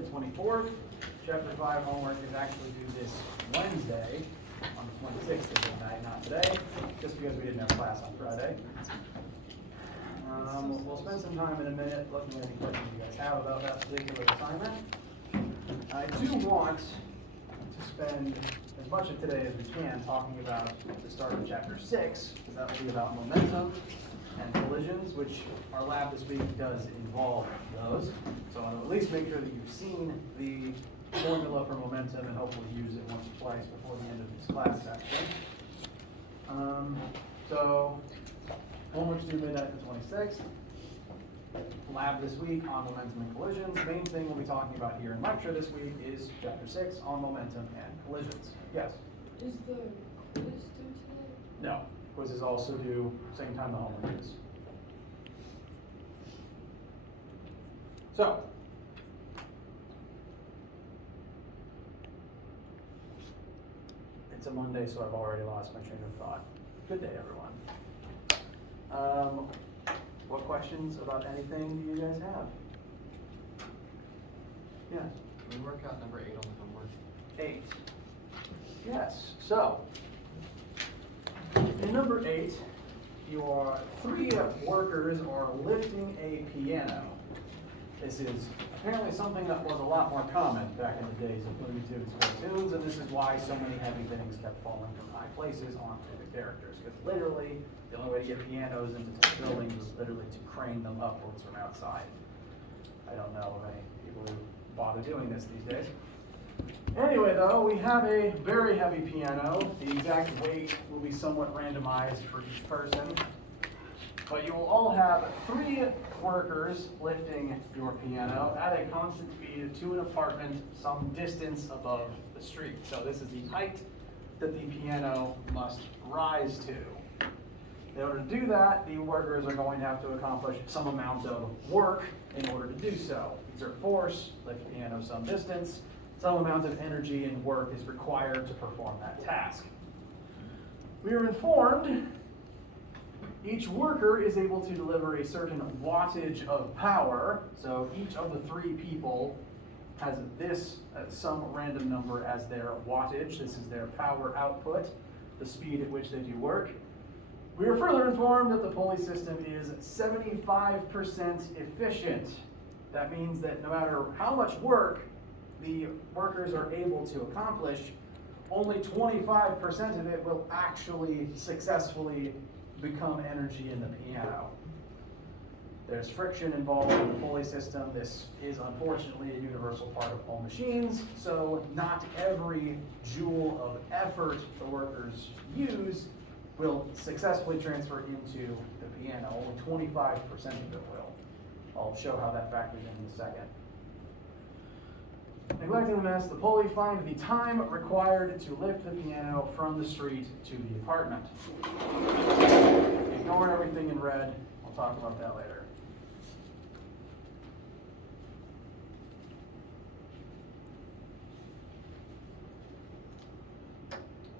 the 24th. Chapter 5 homework is actually due this Wednesday, on the 26th of midnight, not today, just because we didn't have class on Friday. We'll spend some time in a minute looking at any questions you guys have about that particular assignment. I do want to spend as much of today as we can talking about the start of chapter 6, because that will be about momentum and collisions, which our lab this week does involve those. So I'll at least make sure that you've seen the formula for momentum and hopefully use it once or twice before the end of this class section. So homework's due midnight the 26th. Lab this week on momentum and collisions. Main thing we'll be talking about here in lecture this week is chapter 6 on momentum and collisions. Yes? Is the quiz due today? No. Quiz is also due same time the homework is. So, it's a Monday, so I've already lost my train of thought. Good day, everyone. What questions about anything do you guys have? Yeah. Can we work out number 8 on the homework? 8. Yes. So, in number 8, your 3 workers are lifting a piano. This is apparently something that was a lot more common back in the days of Looney Tunes cartoons, and this is why so many heavy things kept falling from high places onto the characters. Because literally, the only way to get pianos into buildings was literally to crane them upwards from outside. I don't know of any people who bother doing this these days. Anyway, though, we have a very heavy piano. The exact weight will be somewhat randomized for each person. But you will all have 3 workers lifting your piano at a constant speed to an apartment some distance above the street. So this is the height that the piano must rise to. In order to do that, the workers are going to have to accomplish some amount of work in order to do so. Exert force, lift the piano some distance, some amount of energy and work is required to perform that task. We are informed each worker is able to deliver a certain wattage of power, so each of the 3 people has this some random number as their wattage. This is their power output, the speed at which they do work. We are further informed that the pulley system is 75% efficient. That means that no matter how much work the workers are able to accomplish, only 25% of it will actually successfully become energy in the piano. There's friction involved in the pulley system. This is unfortunately a universal part of all machines, so not every joule of effort the workers use will successfully transfer into the piano. Only 25% of it will. I'll show how that factors in a second. Neglecting the mess, the pulley, find the time required to lift the piano from the street to the apartment. Ignore everything in red. We'll talk about that later.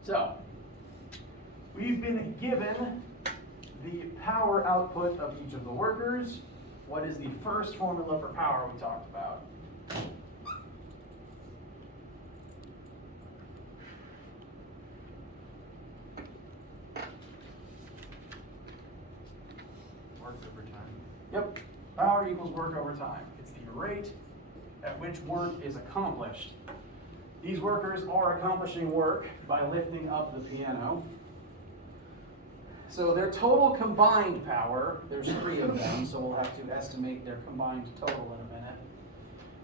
So, we've been given the power output of each of the workers. What is the first formula for power we talked about? Work over time. Yep, power equals work over time. It's the rate at which work is accomplished. These workers are accomplishing work by lifting up the piano. So their total combined power, there's 3 of them, so we'll have to estimate their combined total in a minute,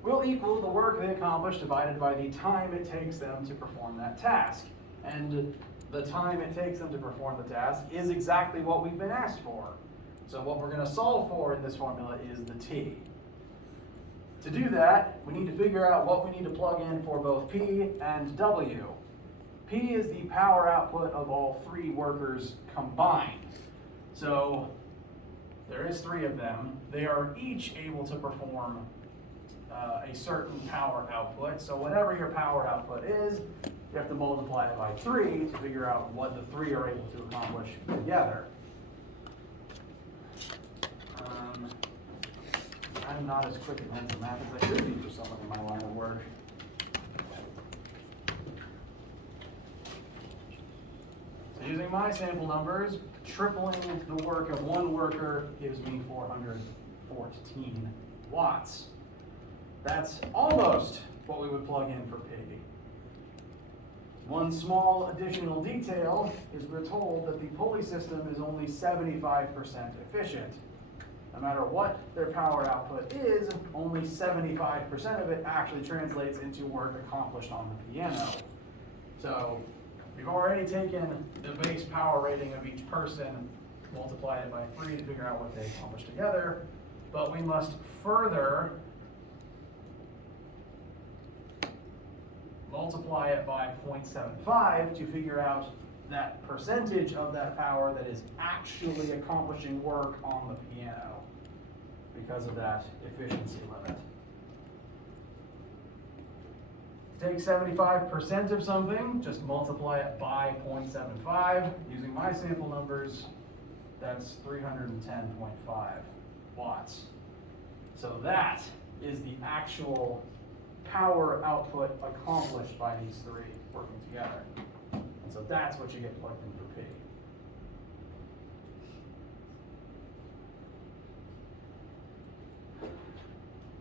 will equal the work they accomplished divided by the time it takes them to perform that task. And the time it takes them to perform the task is exactly what we've been asked for. So what we're going to solve for in this formula is the t. To do that, we need to figure out what we need to plug in for both p and w. P is the power output of all 3 workers combined. So there is 3 of them. They are each able to perform a certain power output. So whatever your power output is, you have to multiply it by 3 to figure out what the 3 are able to accomplish together. I'm not as quick at mental math as I should be for someone in my line of using my sample numbers, tripling the work of one worker gives me 414 watts. That's almost what we would plug in for P. One small additional detail is we're told that the pulley system is only 75% efficient. No matter what their power output is, only 75% of it actually translates into work accomplished on the piano. So we've already taken the base power rating of each person, multiplied it by 3 to figure out what they accomplished together, but we must further multiply it by 0.75 to figure out that percentage of that power that is actually accomplishing work on the piano because of that efficiency limit. To take 75% of something, just multiply it by 0.75. Using my sample numbers, that's 310.5 watts. So that is the actual power output accomplished by these three working together. And so that's what you get plugged in for P.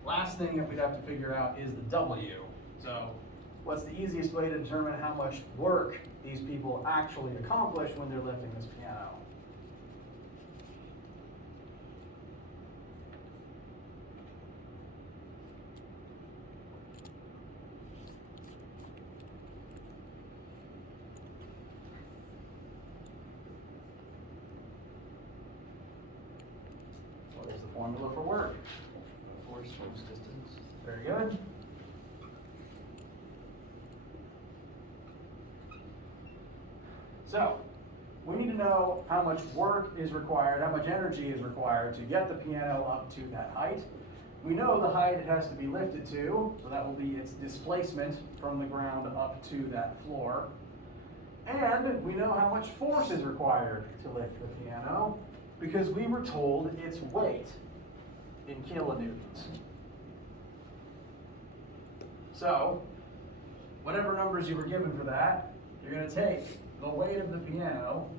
Last thing that we'd have to figure out is the W. So what's the easiest way to determine how much work these people actually accomplish when they're lifting this piano? What is the formula for work? Force times distance. Very good. So, we need to know how much work is required, how much energy is required to get the piano up to that height. We know the height it has to be lifted to, so that will be its displacement from the ground up to that floor. And we know how much force is required to lift the piano, because we were told its weight in kilonewtons. So, whatever numbers you were given for that, you're going to take the weight of the piano,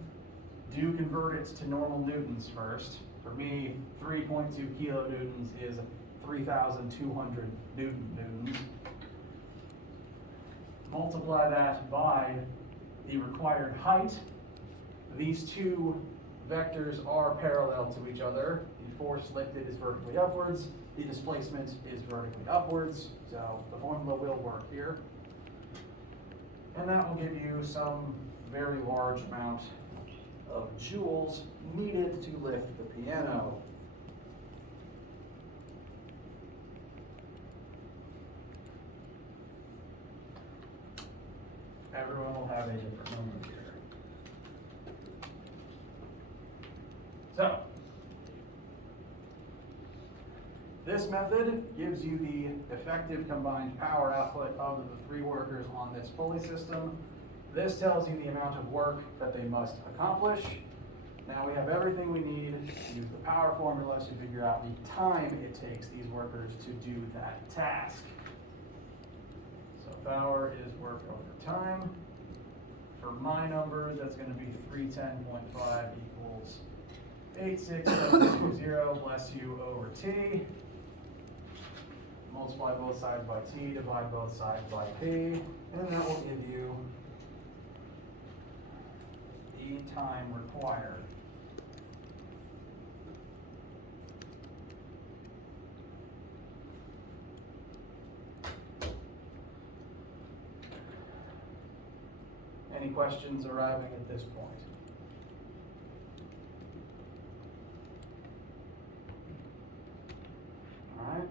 do convert it to normal newtons first. For me, 3.2 kilonewtons is 3,200 newtons. Multiply that by the required height. These two vectors are parallel to each other. The force lifted is vertically upwards, the displacement is vertically upwards, so the formula will work here. And that will give you some very large amount of joules needed to lift the piano. Everyone will have a different number here. So, this method gives you the effective combined power output of the three workers on this pulley system. This tells you the amount of work that they must accomplish. Now we have everything we need to use the power formula to figure out the time it takes these workers to do that task. So power is work over time. For my numbers, that's going to be 310.5 equals 86720, bless you, over T. Multiply both sides by T, divide both sides by P, and that will give you the time required. Any questions arriving at this point? All right.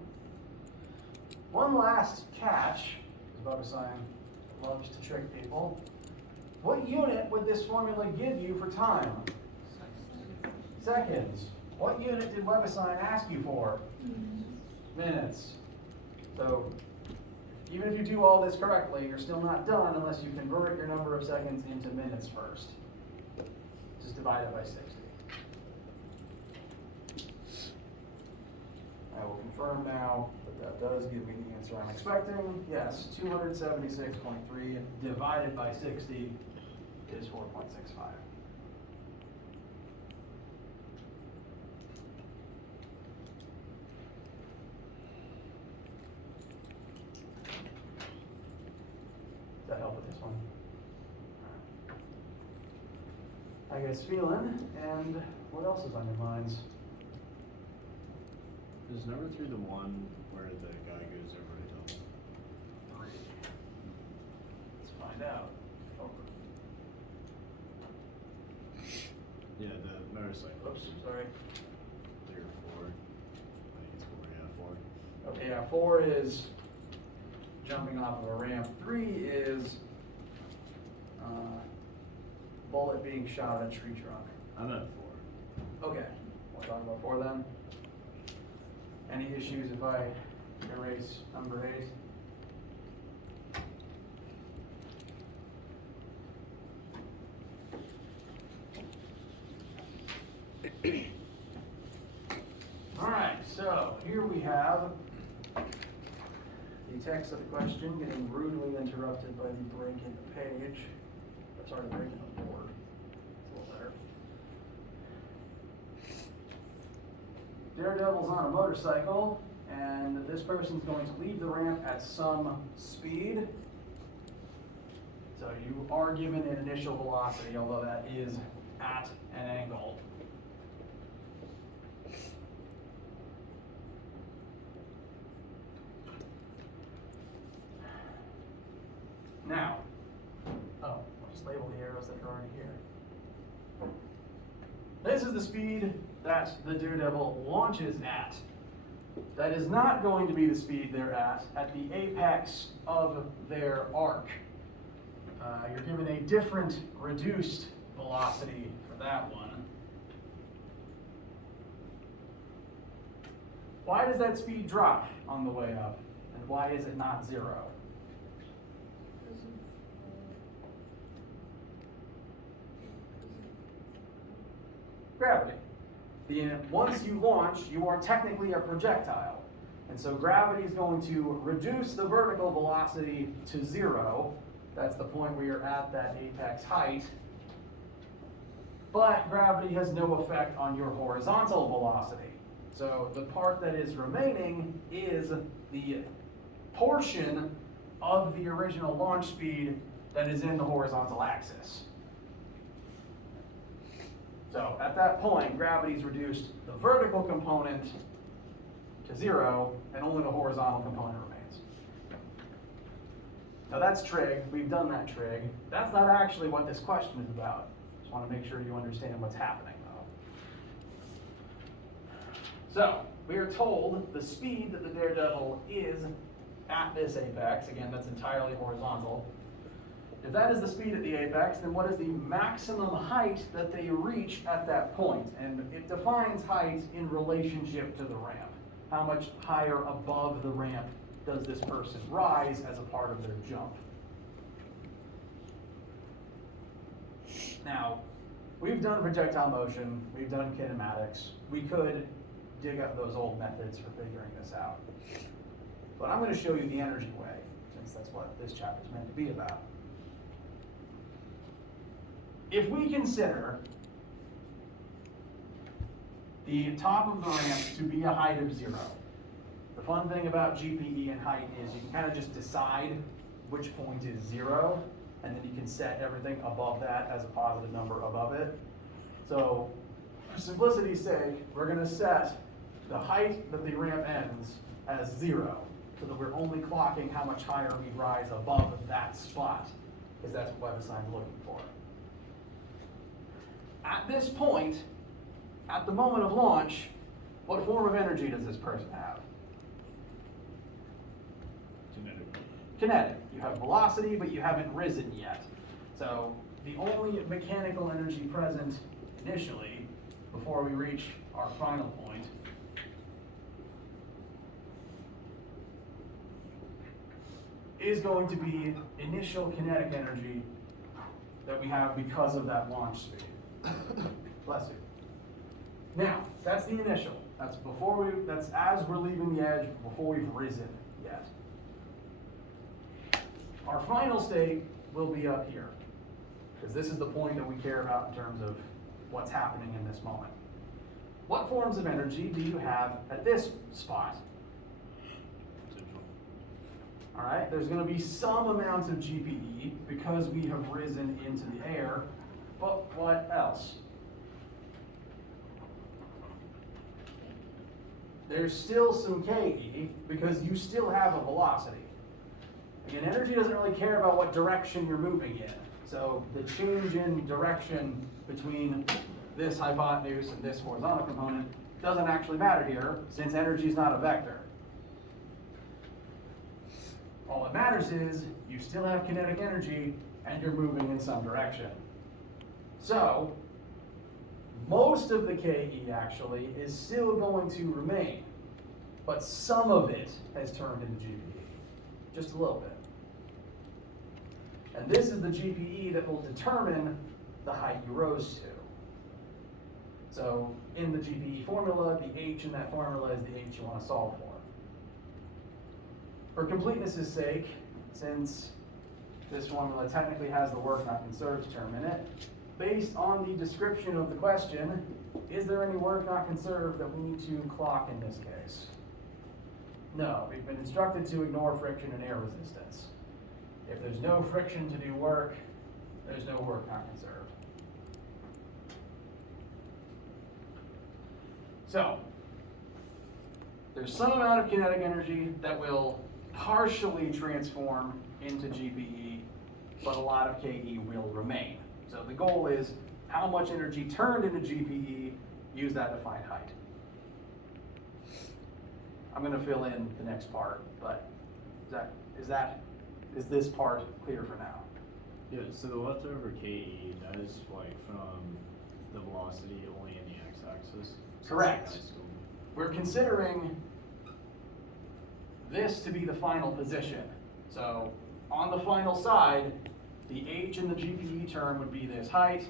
One last catch, because Phys1500 loves to trick people. What unit would this formula give you for time? Seconds. What unit did Phys1500 ask you for? Minutes. So, even if you do all this correctly, you're still not done unless you convert your number of seconds into minutes first. Just divide it by 60. I will confirm now that does give me the answer I'm expecting. Yes, 276.3 divided by 60 is 4.65. Does that help with this one? How you guys feeling? And what else is on your minds? Is number 3 the one where the guy goes over a hill? 3. Let's find out. Oh, Yeah, the motorcycle. oops, sorry. 3 or 4. I think it's 4, yeah, 4. Okay, yeah, 4 is jumping off of a ramp. 3 is bullet being shot at a tree trunk. I'm at 4. Okay, we'll talk about 4 then. Any issues if I erase number 8? All right, so here we have the text of the question getting rudely interrupted by the break in the page. Sorry, break in the board. It's a little better. Daredevil's on a motorcycle, and this person's going to leave the ramp at some speed. So you are given an initial velocity, although that is at an angle. Now, I'll just label the arrows that are already here. This is the speed that the Daredevil launches at. That is not going to be the speed they're at the apex of their arc. You're given a different reduced velocity for that one. Why does that speed drop on the way up? And why is it not 0? Gravity. Once you launch, you are technically a projectile. And so gravity is going to reduce the vertical velocity to 0. That's the point where you're at that apex height. But gravity has no effect on your horizontal velocity. So the part that is remaining is the portion of the original launch speed that is in the horizontal axis. So at that point, gravity's reduced the vertical component to 0, and only the horizontal component remains. Now that's trig. We've done that trig. That's not actually what this question is about. Just want to make sure you understand what's happening, though. So we are told the speed that the Daredevil is at this apex. Again, that's entirely horizontal. If that is the speed at the apex, then what is the maximum height that they reach at that point? And it defines height in relationship to the ramp. How much higher above the ramp does this person rise as a part of their jump? Now, we've done projectile motion, we've done kinematics. We could dig up those old methods for figuring this out. But I'm going to show you the energy way, since that's what this chapter is meant to be about. If we consider the top of the ramp to be a height of 0, the fun thing about GPE and height is you can kind of just decide which point is 0, and then you can set everything above that as a positive number above it. So for simplicity's sake, we're going to set the height that the ramp ends as 0, so that we're only clocking how much higher we rise above that spot, because that's what WebAssign's looking for. At this point, at the moment of launch, what form of energy does this person have? Kinetic. Kinetic. You have velocity, but you haven't risen yet. So the only mechanical energy present initially, before we reach our final point, is going to be initial kinetic energy that we have because of that launch speed. Bless you. Now, that's the initial. That's that's as we're leaving the edge, before we've risen yet. Our final state will be up here, because this is the point that we care about in terms of what's happening in this moment. What forms of energy do you have at this spot? All right, there's going to be some amount of GPE because we have risen into the air, but what else? There's still some KE because you still have a velocity. Again, energy doesn't really care about what direction you're moving in. So the change in direction between this hypotenuse and this horizontal component doesn't actually matter here since energy is not a vector. All that matters is you still have kinetic energy and you're moving in some direction. So most of the KE actually is still going to remain, but some of it has turned into GPE, just a little bit. And this is the GPE that will determine the height you rose to. So in the GPE formula, the H in that formula is the H you want to solve for. For completeness' sake, since this formula technically has the work not conserved term in it, based on the description of the question, is there any work not conserved that we need to clock in this case? No, we've been instructed to ignore friction and air resistance. If there's no friction to do work, there's no work not conserved. So, there's some amount of kinetic energy that will partially transform into GPE, but a lot of KE will remain. So the goal is how much energy turned into GPE, use that to find height. I'm going to fill in the next part, but is this part clear for now? Yeah, so the leftover KE, that is like from the velocity only in the x-axis. So Correct. it's like We're considering this to be the final position. So on the final side, the H in the GPE term would be this height,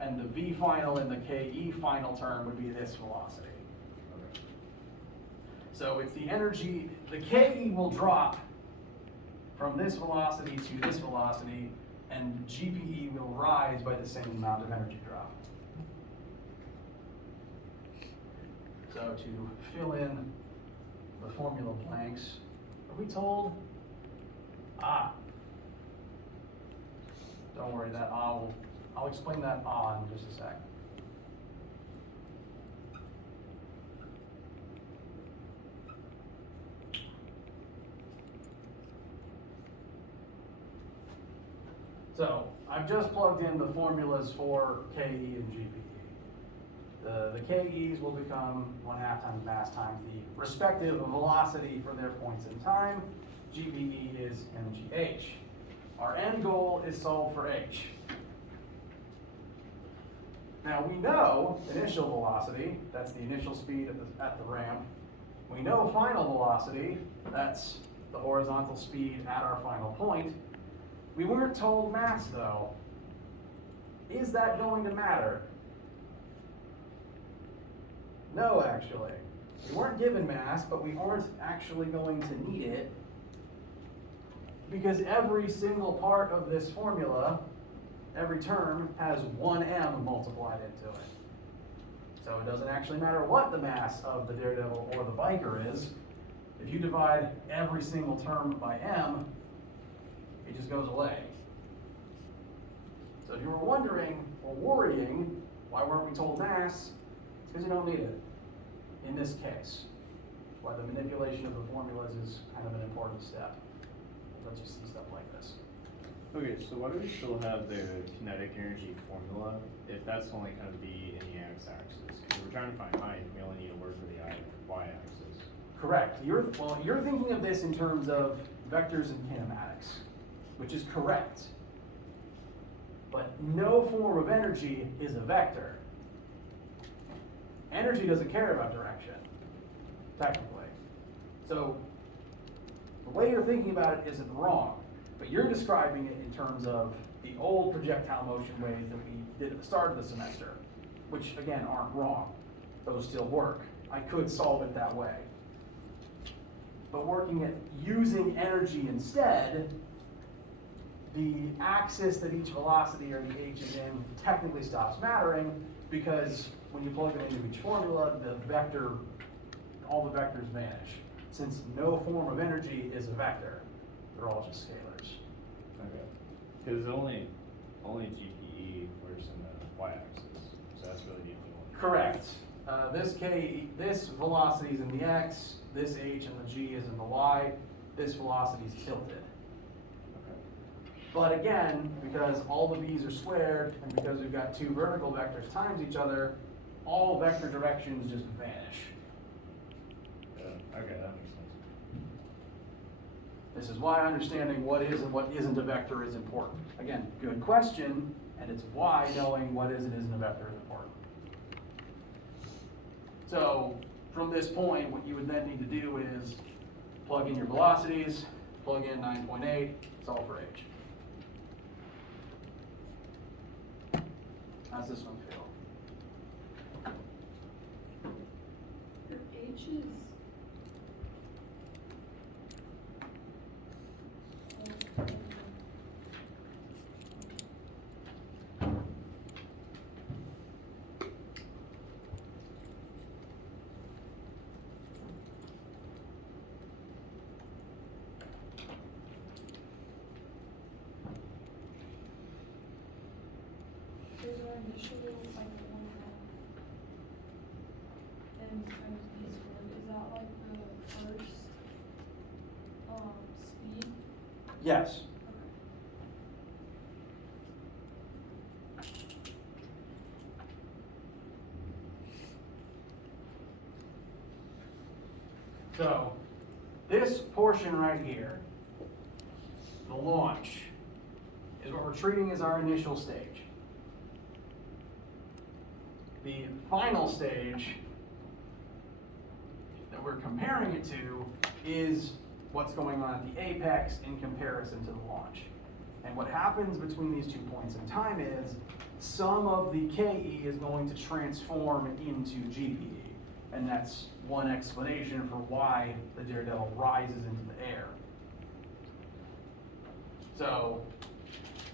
and the V final in the KE final term would be this velocity. Okay. So it's the energy, the KE will drop from this velocity to this velocity, and GPE will rise by the same amount of energy drop. So to fill in the formula blanks, are we told? Don't worry, that I'll explain that in just a sec. So I've just plugged in the formulas for KE and GPE. The KEs will become 1/2 times mass times the respective velocity for their points in time. GPE is mgh. Our end goal is solve for h. Now we know initial velocity, that's the initial speed at the ramp. We know final velocity, that's the horizontal speed at our final point. We weren't told mass though. Is that going to matter? No, actually. We weren't given mass, but we aren't actually going to need it because every single part of this formula, every term, has 1m multiplied into it. So it doesn't actually matter what the mass of the Daredevil or the biker is. If you divide every single term by m, it just goes away. So if you were wondering or worrying, why weren't we told mass? It's because you don't need it in this case. That's why the manipulation of the formulas is kind of an important step. It lets you see stuff like this. Okay, so why do we still have the kinetic energy formula if that's only going to be in the x-axis? Because we're trying to find height, we only need a word for the y-axis. Correct. You're thinking of this in terms of vectors and kinematics, which is correct. But no form of energy is a vector. Energy doesn't care about direction, technically. So the way you're thinking about it isn't wrong, but you're describing it in terms of the old projectile motion ways that we did at the start of the semester, which again aren't wrong. Those still work. I could solve it that way. But working at using energy instead, the axis that each velocity or the h is in technically stops mattering because when you plug it into each formula, all the vectors vanish, since no form of energy is a vector. They're all just scalars. Okay. Because only GPE works in the y-axis, so that's really the only one. Correct. This velocity is in the x, this h and the g is in the y, this velocity is tilted. Okay. But again, because all the v's are squared, and because we've got two vertical vectors times each other, all vector directions just vanish. Yeah. Okay, that makes sense. This is why understanding what is and what isn't a vector is important. Again, good question, and it's why knowing what is and isn't a vector is important. So, from this point, what you would then need to do is plug in your velocities, plug in 9.8, solve for h. How's this one feel? Your H is. There's our initial like 1.5 and times b squared. Is that like the first speed? Yes. So, this portion right here, the launch, is what we're treating as our initial stage. The final stage that we're comparing it to is what's going on at the apex in comparison to the launch. And what happens between these 2 points in time is some of the KE is going to transform into GPE. And that's one explanation for why the Daredevil rises into the air. So,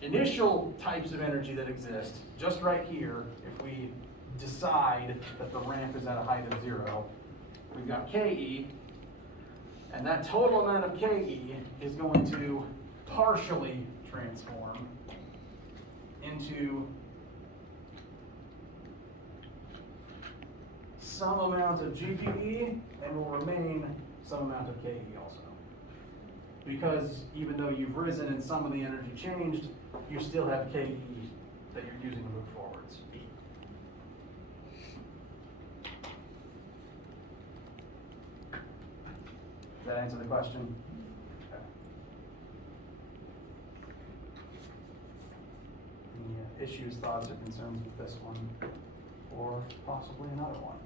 initial types of energy that exist, just right here, if we decide that the ramp is at a height of 0, we've got KE, and that total amount of KE is going to partially transform into some amount of GPE and will remain some amount of KE also. Because even though you've risen and some of the energy changed, you still have KE that you're using to move forwards. Does that answer the question? Okay. Any issues, thoughts, or concerns with this one, or possibly another one?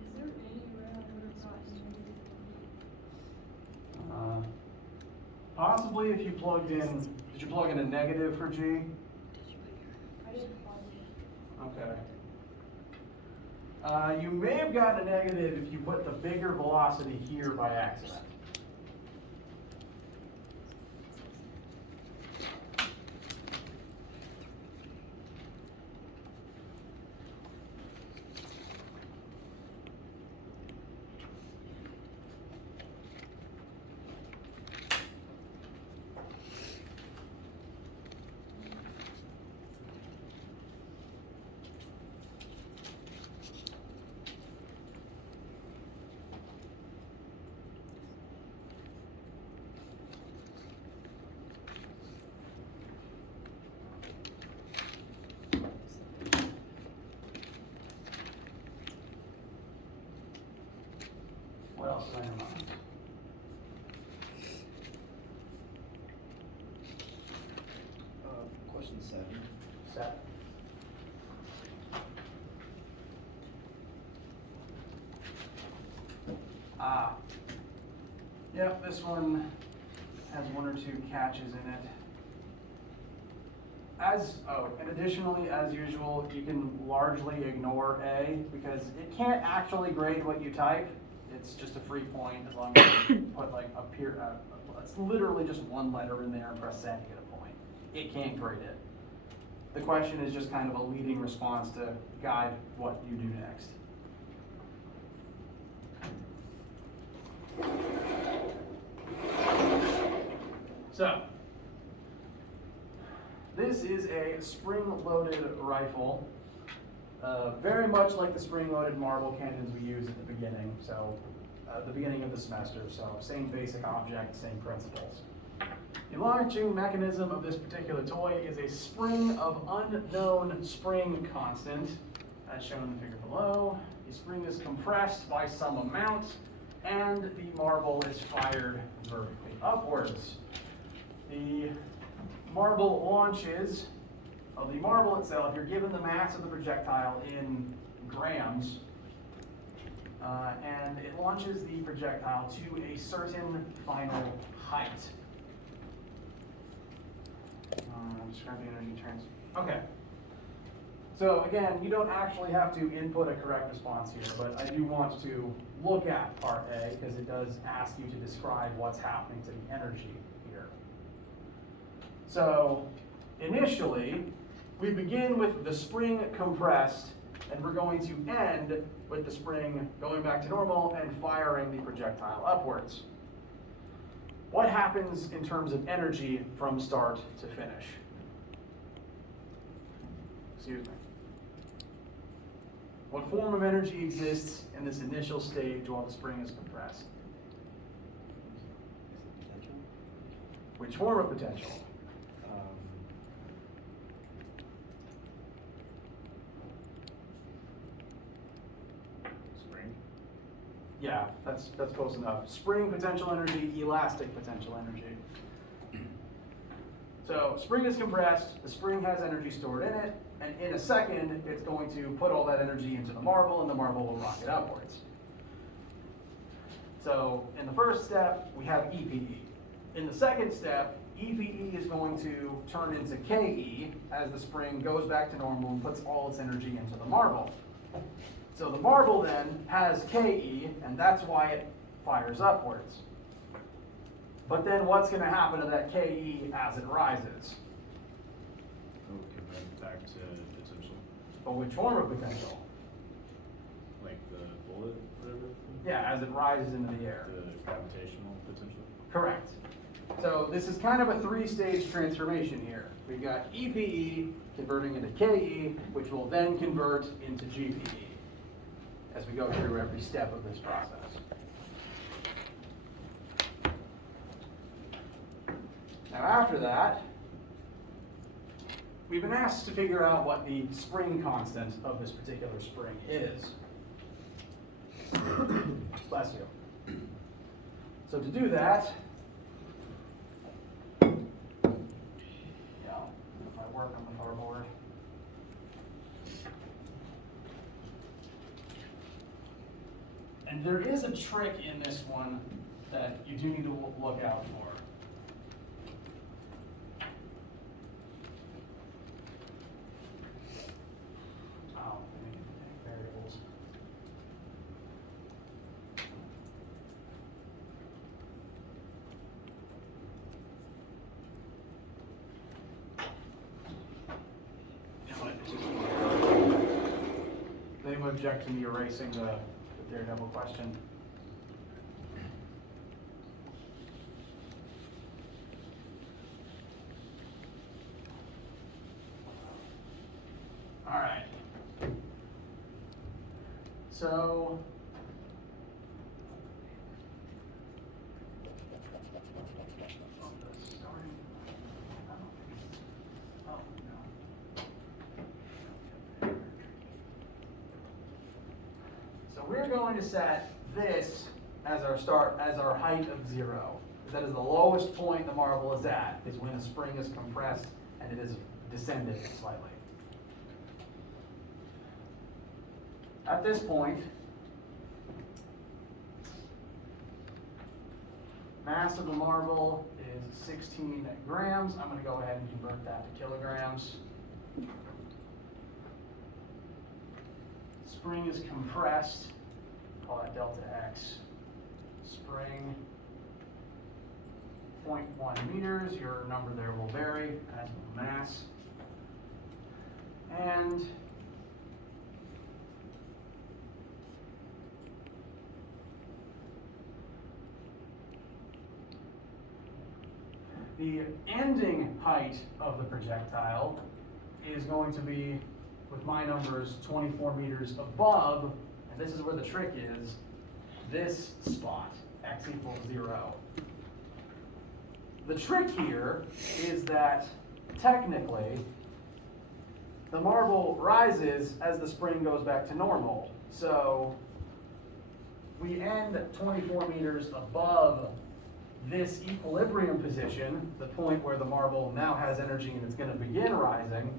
Is there any way I would have gotten negative? Possibly if you plugged in, did you plug in a negative for G? I didn't plug it. Okay. You may have gotten a negative if you put the bigger velocity here by accident. What else is on your mind? Question 7. Set. Yep, this one has one or two catches in it. And additionally, as usual, you can largely ignore A because it can't actually grade what you type. It's just a free point as long as you put like it's literally just one letter in there and press send to get a point. It can't grade it. The question is just kind of a leading response to guide what you do next. So, this is a spring-loaded rifle, very much like the spring-loaded marble cannons we use at the beginning, the beginning of the semester, so same basic object, same principles. The launching mechanism of this particular toy is a spring of unknown spring constant, as shown in the figure below. The spring is compressed by some amount, and the marble is fired vertically upwards. The marble launches, of the marble itself, you're given the mass of the projectile in grams, and it launches the projectile to a certain final height. Describe the energy trans. Okay. So again, you don't actually have to input a correct response here, but I do want to look at part A because it does ask you to describe what's happening to the energy here. So initially, we begin with the spring compressed, and we're going to end with the spring going back to normal and firing the projectile upwards. What happens in terms of energy from start to finish? Excuse me. What form of energy exists in this initial stage while the spring is compressed? Potential? Which form of potential? Spring? Yeah, that's close enough. Spring potential energy, elastic potential energy. So spring is compressed, the spring has energy stored in it, and in a second, it's going to put all that energy into the marble, and the marble will rocket upwards. So in the first step, we have EPE. In the second step, EPE is going to turn into KE as the spring goes back to normal and puts all its energy into the marble. So the marble then has KE, and that's why it fires upwards. But then what's going to happen to that KE as it rises? Oh, convert back to potential, But which form of potential? like the bullet, whatever? Yeah, as it rises into the air. The gravitational potential? Correct. So this is kind of a three-stage transformation here. We've got EPE converting into KE, which will then convert into GPE as we go through every step of this process. Now after that, we've been asked to figure out what the spring constant of this particular spring is. Bless you. So to do that, if I work on the board. And there is a trick in this one that you do need to look out for. Oh, variables. They would object to me erasing the Daredevil question. All right. So we're going to set this as our height of 0. That is the lowest point the marble is at, is when the spring is compressed and it is descended slightly. At this point, mass of the marble is 16 grams. I'm going to go ahead and convert that to kilograms. Spring is compressed. Call that delta X. Spring, 0.1 meters. Your number there will vary as will mass. And the ending height of the projectile is going to be, with my numbers, 24 meters above, and this is where the trick is, this spot, x equals 0. The trick here is that technically the marble rises as the spring goes back to normal. So we end at 24 meters above this equilibrium position, the point where the marble now has energy and it's going to begin rising,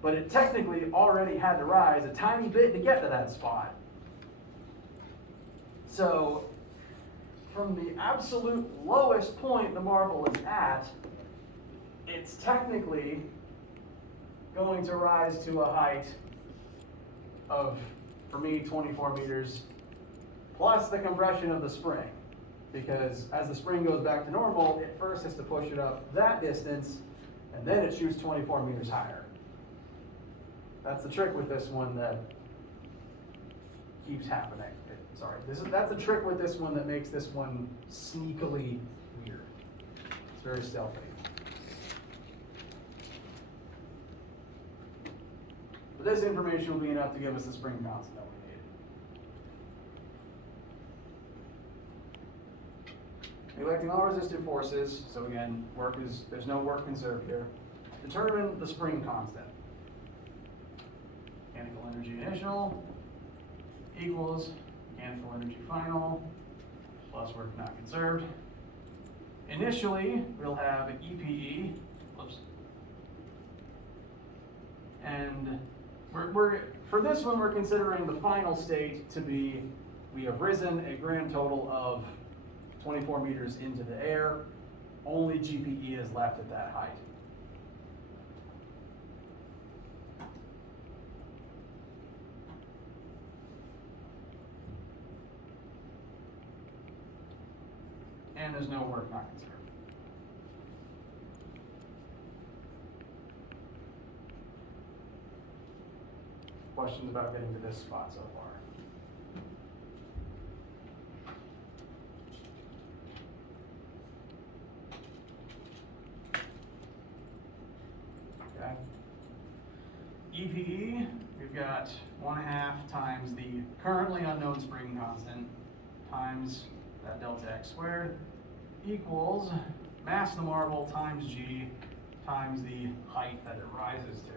but it technically already had to rise a tiny bit to get to that spot. So from the absolute lowest point the marble is at, it's technically going to rise to a height of, for me, 24 meters, plus the compression of the spring. Because as the spring goes back to normal, it first has to push it up that distance, and then it shoots 24 meters higher. That's the trick with this one that keeps happening. That's the trick with this one that makes this one sneakily weird. It's very stealthy. But this information will be enough to give us the spring constant that we need. Neglecting all resistive forces, so again, there's no work conserved here. Determine the spring constant. Mechanical energy initial equals mechanical energy final plus work not conserved. Initially, we'll have an EPE, and for this one, we're considering the final state to be, we have risen a grand total of 24 meters into the air. Only GPE is left at that height. And there's no work not conserved. Questions about getting to this spot so far? Okay. EPE, we've got 1/2 times the currently unknown spring constant times that delta x squared equals mass of the marble times g times the height that it rises to.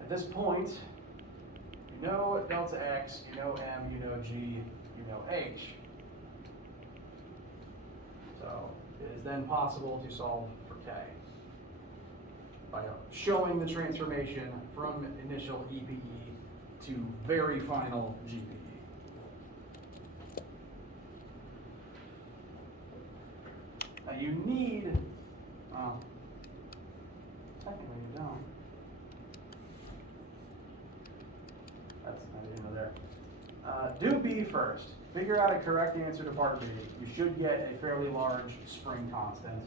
At this point, you know delta x, you know m, you know g, you know h. So it is then possible to solve for k by showing the transformation from initial EPE to very final GPE. Now you need, technically you don't. That's not even there. Do B first. Figure out a correct answer to part B. You should get a fairly large spring constant.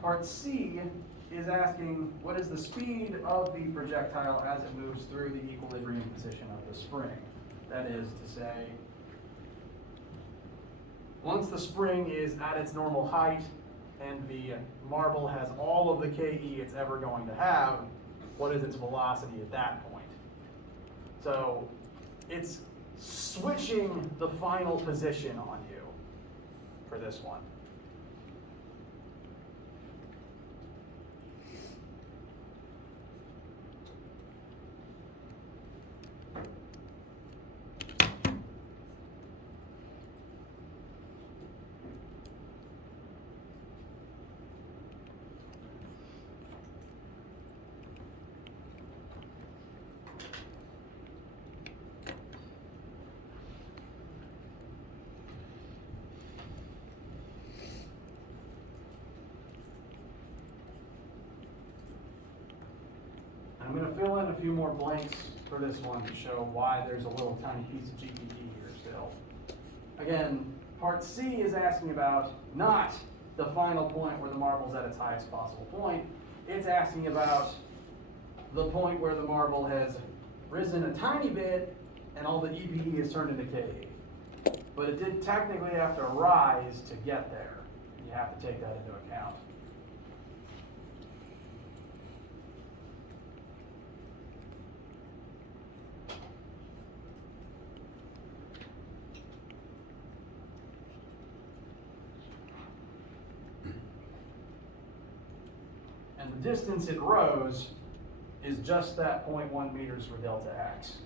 Part C is asking what is the speed of the projectile as it moves through the equilibrium position of the spring. That is to say, once the spring is at its normal height and the marble has all of the KE it's ever going to have, what is its velocity at that point? So it's switching the final position on you for this one. I'm going to fill in a few more blanks for this one to show why there's a little tiny piece of GPE here still. Again, part C is asking about not the final point where the marble's at its highest possible point. It's asking about the point where the marble has risen a tiny bit and all the EPE is turned into KE. But it did technically have to rise to get there. You have to take that into account. And the distance it rose is just that 0.1 meters for delta X.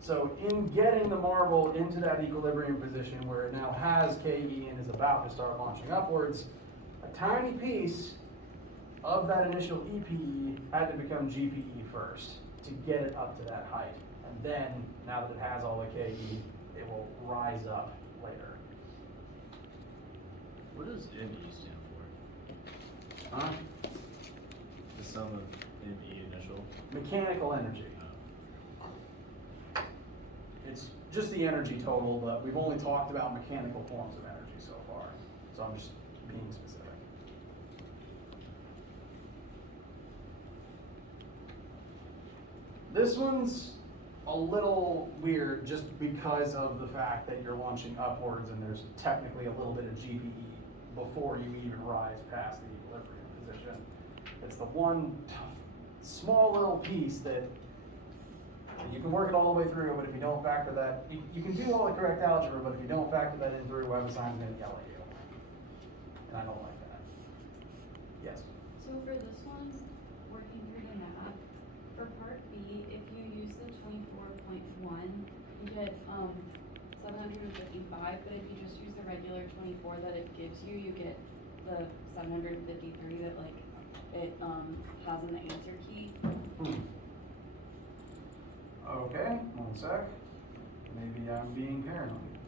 So in getting the marble into that equilibrium position where it now has KE and is about to start launching upwards, a tiny piece of that initial EPE had to become GPE first to get it up to that height. And then, now that it has all the KE, it will rise up later. What does ME stand for? Huh? The sum of ME initial? Mechanical energy. It's just the energy total, but we've only talked about mechanical forms of energy so far. So I'm just being specific. This one's a little weird just because of the fact that you're launching upwards and there's technically a little bit of GPE before you even rise past the equilibrium position. It's the one small little piece that you can work it all the way through, but if you don't factor that, you can do all the correct algebra, but if you don't factor that in through, web assignment's going to yell at you. And I don't like that. Yes? So for this one, working through the math, for part B, if you use the 24.1, you get 755, but if you just use the regular 24 that it gives you, you get the 753 that like it has in the answer key. Okay, one sec. Maybe I'm being paranoid.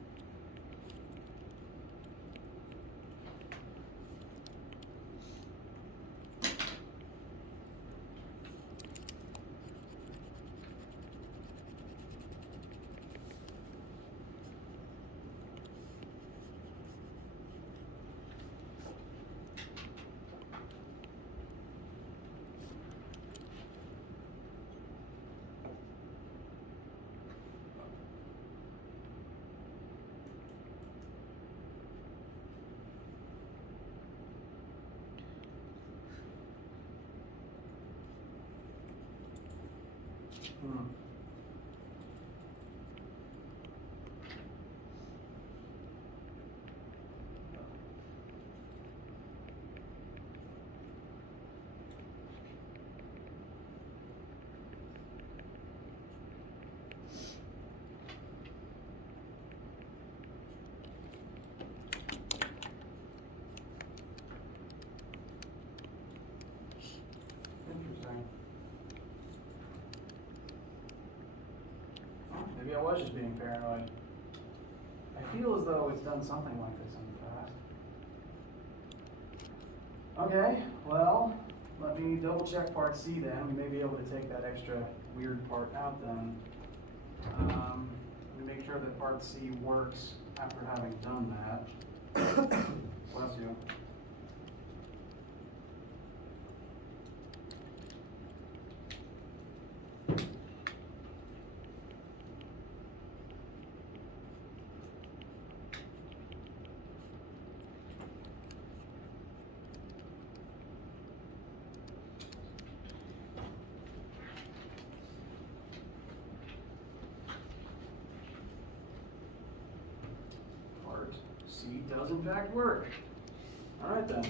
Interesting. Maybe I was just being paranoid. I feel as though it's done something like this in the past. Okay, well, let me double check part C then. We may be able to take that extra weird part out then. Let me make sure that part C works after having done that. Bless you. Part C does in fact work. All right then.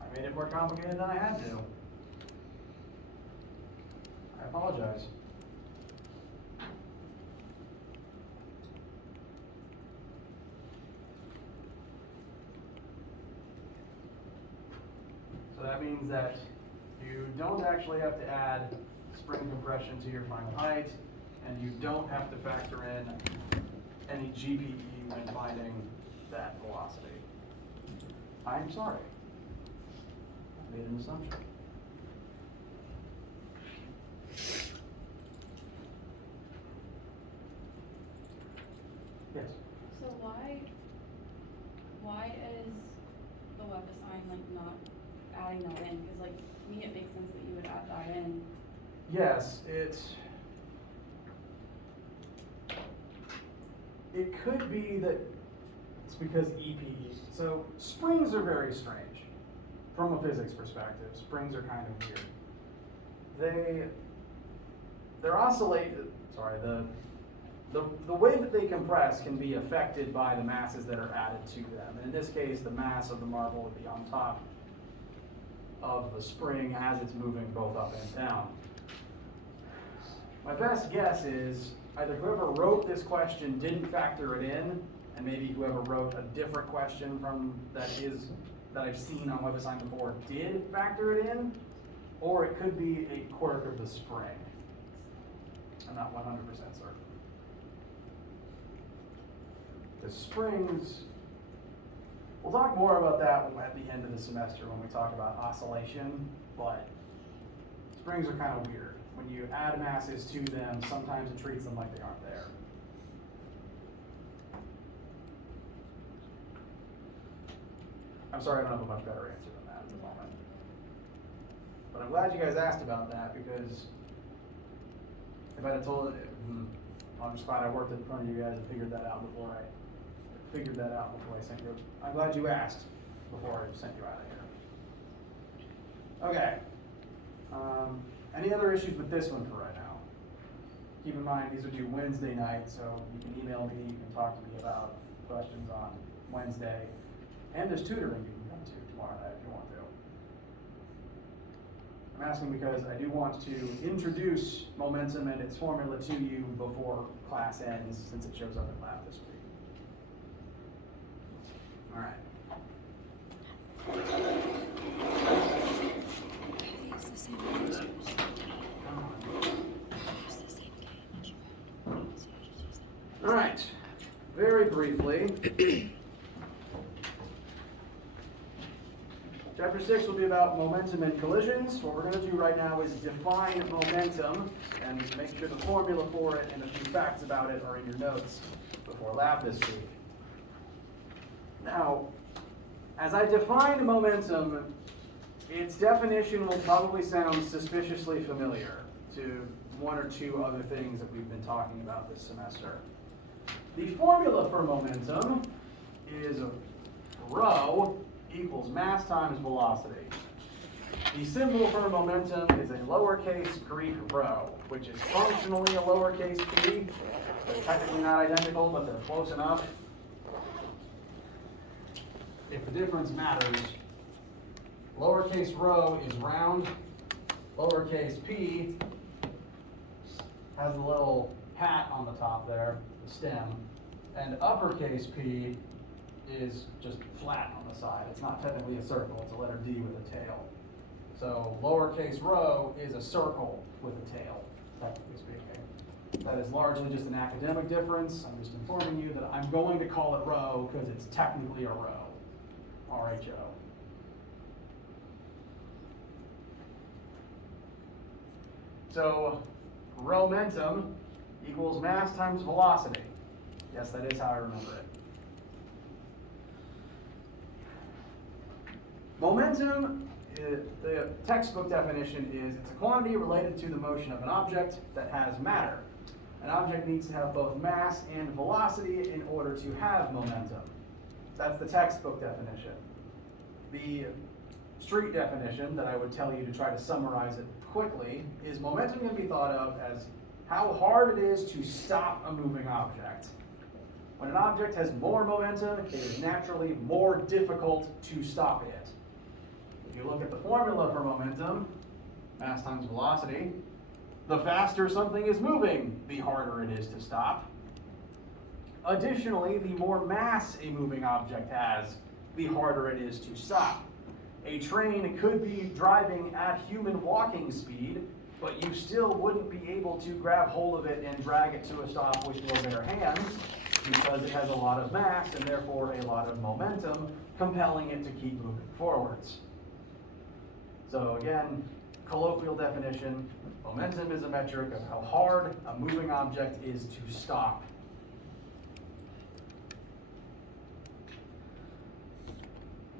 I made it more complicated than I had to. I apologize. So that means that you don't actually have to add spring compression to your final height, and you don't have to factor in any GPE when finding that velocity. I'm sorry. I made an assumption. Yes. So why is the web assign like not adding that in? Cause like, to me, it makes sense that you would add that in. Yes, it could be that it's because EPE. So springs are very strange from a physics perspective. Springs are kind of weird. They're oscillated. Sorry, the way that they compress can be affected by the masses that are added to them. And in this case, the mass of the marble would be on top of the spring as it's moving both up and down. My best guess is either whoever wrote this question didn't factor it in, and maybe whoever wrote a different question that I've seen on WebAssign before did factor it in, or it could be a quirk of the spring. I'm not 100% certain. The springs, we'll talk more about that at the end of the semester when we talk about oscillation, but springs are kind of weird. When you add masses to them, sometimes it treats them like they aren't there. I'm sorry, I don't have a much better answer than that at the moment. But I'm glad you guys asked about that, because if I'd have told it, I'm just glad I worked in front of you guys and figured that out before I sent you. I'm glad you asked before I sent you out of here. Okay. Any other issues with this one for right now? Keep in mind, these are due Wednesday night, so you can email me, you can talk to me about questions on Wednesday. And there's tutoring you can come to tomorrow night if you want to. I'm asking because I do want to introduce momentum and its formula to you before class ends, since it shows up in lab this week. All right. It's the same page. All right. Very briefly. Chapter 6 will be about momentum and collisions. What we're going to do right now is define momentum and make sure the formula for it and a few facts about it are in your notes before lab this week. Now, as I define momentum, its definition will probably sound suspiciously familiar to one or two other things that we've been talking about this semester. The formula for momentum is rho equals mass times velocity. The symbol for momentum is a lowercase Greek rho, which is functionally a lowercase p. They're technically not identical, but they're close enough. If the difference matters, lowercase rho is round, lowercase p has a little hat on the top there, the stem, and uppercase p is just flat on the side. It's not technically a circle, it's a letter D with a tail. So lowercase rho is a circle with a tail, technically speaking. That is largely just an academic difference. I'm just informing you that I'm going to call it rho because it's technically a rho, R-H-O. So momentum equals mass times velocity. Yes, that is how I remember it. Momentum, the textbook definition is it's a quantity related to the motion of an object that has matter. An object needs to have both mass and velocity in order to have momentum. That's the textbook definition. The street definition that I would tell you to try to summarize it quickly is momentum can be thought of as how hard it is to stop a moving object. When an object has more momentum, it is naturally more difficult to stop it. If you look at the formula for momentum, mass times velocity, the faster something is moving, the harder it is to stop. Additionally, the more mass a moving object has, the harder it is to stop. A train could be driving at human walking speed, but you still wouldn't be able to grab hold of it and drag it to a stop with your bare hands because it has a lot of mass and therefore a lot of momentum, compelling it to keep moving forwards. So again, colloquial definition, momentum is a metric of how hard a moving object is to stop.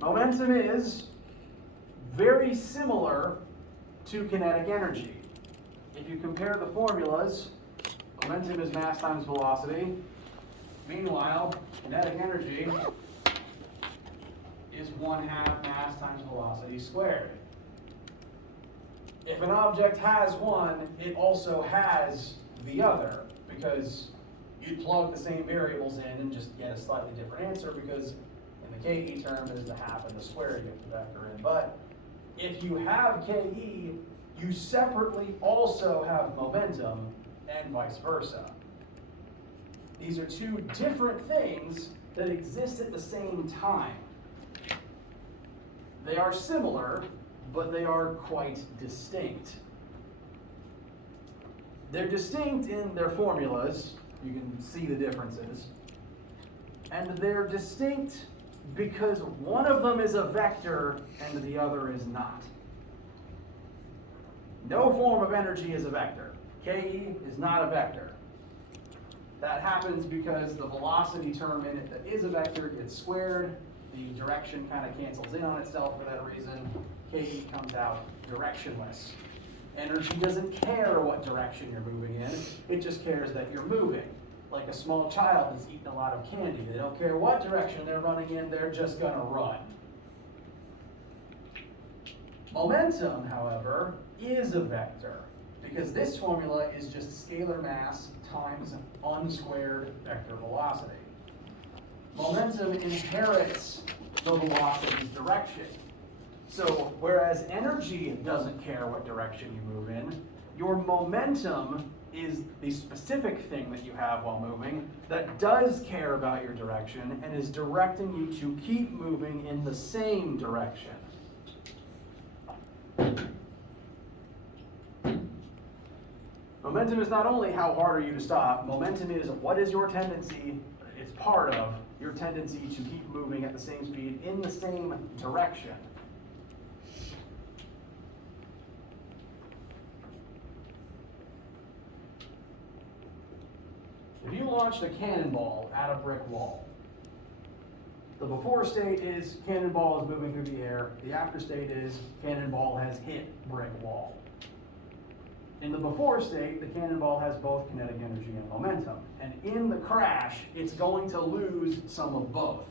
Momentum is very similar to kinetic energy. If you compare the formulas, momentum is mass times velocity. Meanwhile, kinetic energy is 1/2 mass times velocity squared. If an object has one, it also has the other, because you'd plug the same variables in and just get a slightly different answer, because in the KE term, there's the half and the square you have to vector in. But if you have KE, you separately also have momentum, and vice versa. These are two different things that exist at the same time. They are similar, but they are quite distinct. They're distinct in their formulas. You can see the differences. And they're distinct because one of them is a vector and the other is not. No form of energy is a vector. KE is not a vector. That happens because the velocity term in it that is a vector gets squared. The direction kind of cancels in on itself for that reason. KE comes out directionless. Energy doesn't care what direction you're moving in. It just cares that you're moving. Like a small child that's eating a lot of candy. They don't care what direction they're running in, they're just going to run. Momentum, however, is a vector, because this formula is just scalar mass times unsquared vector velocity. Momentum inherits the velocity's direction. So whereas energy doesn't care what direction you move in, your momentum is the specific thing that you have while moving that does care about your direction and is directing you to keep moving in the same direction. Momentum is not only how hard are you to stop, momentum is what is your tendency, it's part of your tendency to keep moving at the same speed in the same direction. If you launched a cannonball at a brick wall, the before state is cannonball is moving through the air. The after state is cannonball has hit brick wall. In the before state, the cannonball has both kinetic energy and momentum. And in the crash, it's going to lose some of both.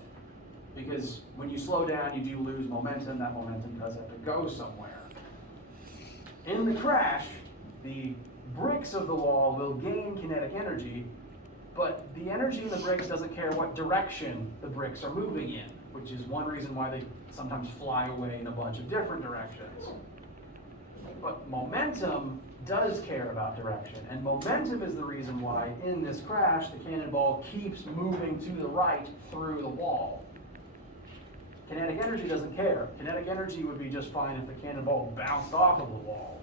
Because when you slow down, you do lose momentum. That momentum does have to go somewhere. In the crash, the bricks of the wall will gain kinetic energy, but the energy in the bricks doesn't care what direction the bricks are moving in, which is one reason why they sometimes fly away in a bunch of different directions. But momentum does care about direction, and momentum is the reason why in this crash the cannonball keeps moving to the right through the wall. Kinetic energy doesn't care. Kinetic energy would be just fine if the cannonball bounced off of the wall.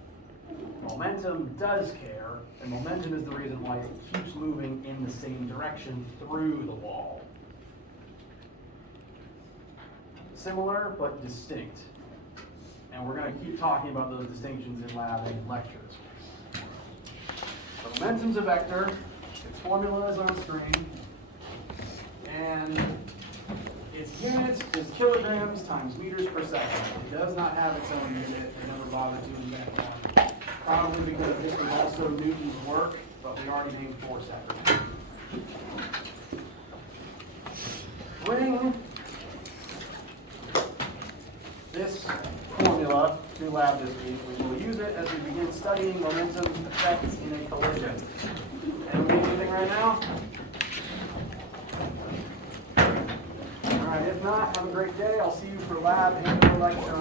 Momentum does care, and momentum is the reason why it keeps moving in the same direction through the wall. Similar but distinct. And we're going to keep talking about those distinctions in lab and in lectures. So momentum's a vector, its formula is on screen, and its unit is kilograms times meters per second. It does not have its own unit. They never bothered to invent one. Probably because this was also Newton's work, but we already named force separate. Bring this formula to lab this week. We will use it as we begin studying momentum effects in a collision. Anyone need anything right now? All right, if not, have a great day. I'll see you for lab and lecture